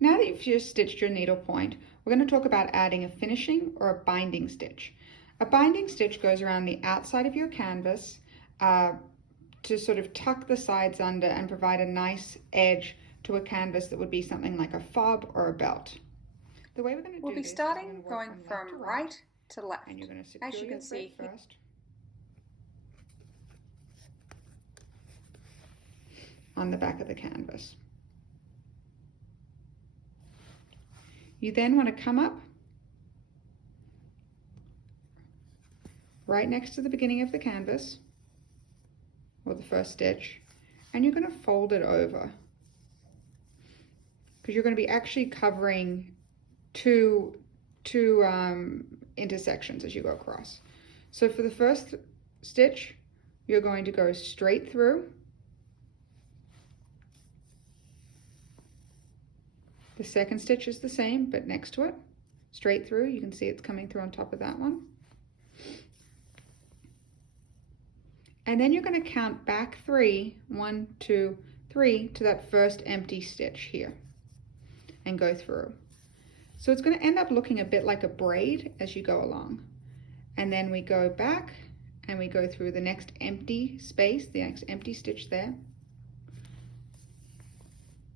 Now that you've just stitched your needle point, we're going to talk about adding a finishing or a binding stitch. A binding stitch goes around the outside of your canvas to sort of tuck the sides under and provide a nice edge to a canvas that would be something like a fob or a belt. The way we're going to We'll do be this is starting going going from right to left. and you're going to secure As you your can see thread first on the back of the canvas. You then want to come up right next to the beginning of the canvas, or the first stitch, and you're going to fold it over because you're going to be actually covering two intersections as you go across. So for the first stitch, you're going to go straight through. The second stitch is the same, but next to it, straight through. You can see it's coming through on top of that one. And then you're going to count back 3, 1, 2, 3 to that first empty stitch here and go through. So it's going to end up looking a bit like a braid as you go along. And then we go back and we go through the next empty space, the next empty stitch there.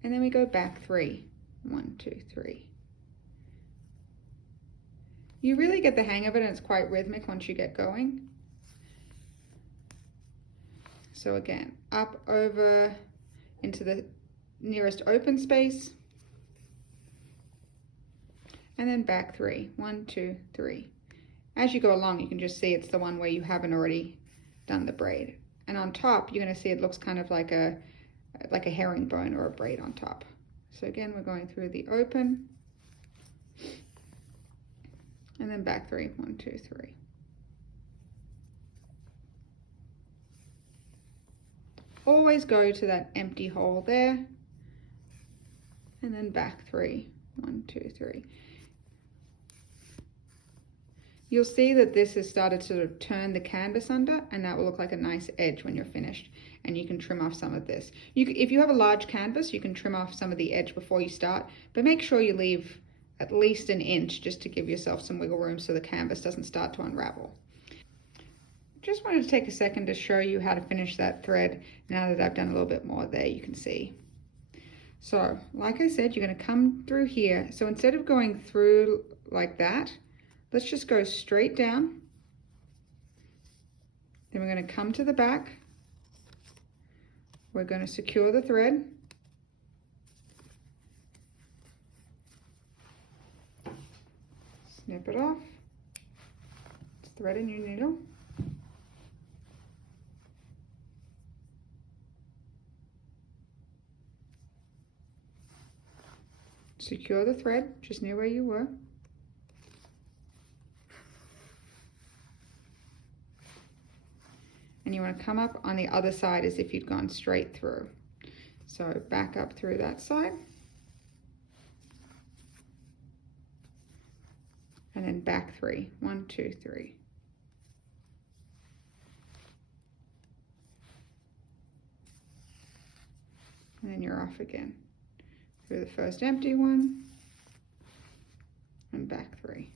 And then we go back 3, 1, 2, 3. You really get the hang of it, and it's quite rhythmic once you get going. So again, up, over, into the nearest open space, and then back 3, 1, 2, 3. As you go along, you can just see it's the one where you haven't already done the braid. And on top, you're going to see it looks kind of like a herringbone or a braid on top. So again, we're going through the open, and then back 3, 1, 2, 3. Always go to that empty hole there, and then back 3, 1, 2, 3. You'll see that this has started to sort of turn the canvas under, and that will look like a nice edge when you're finished. And you can trim off some of this. If you have a large canvas, you can trim off some of the edge before you start, but make sure you leave at least an inch just to give yourself some wiggle room so the canvas doesn't start to unravel. Just wanted to take a second to show you how to finish that thread now that I've done a little bit more there, you can see. So, like I said, you're going to come through here. So instead of going through like that, let's just go straight down. Then we're going to come to the back. We're going to secure the thread. Snip it off. Just thread in your needle. Secure the thread just near where you were. And you want to come up on the other side as if you'd gone straight through. So back up through that side. And then back 3, 1, 2, 3. And then you're off again. Through the first empty one, and back 3.